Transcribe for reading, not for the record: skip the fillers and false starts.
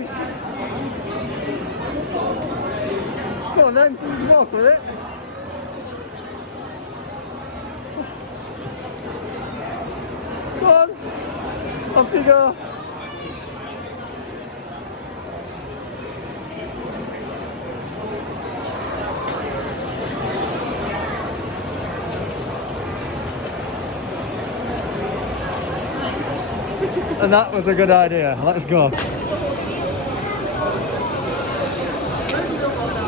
please. Come on then, go for it. Go on. Off you go. And that was a good idea. Let's go.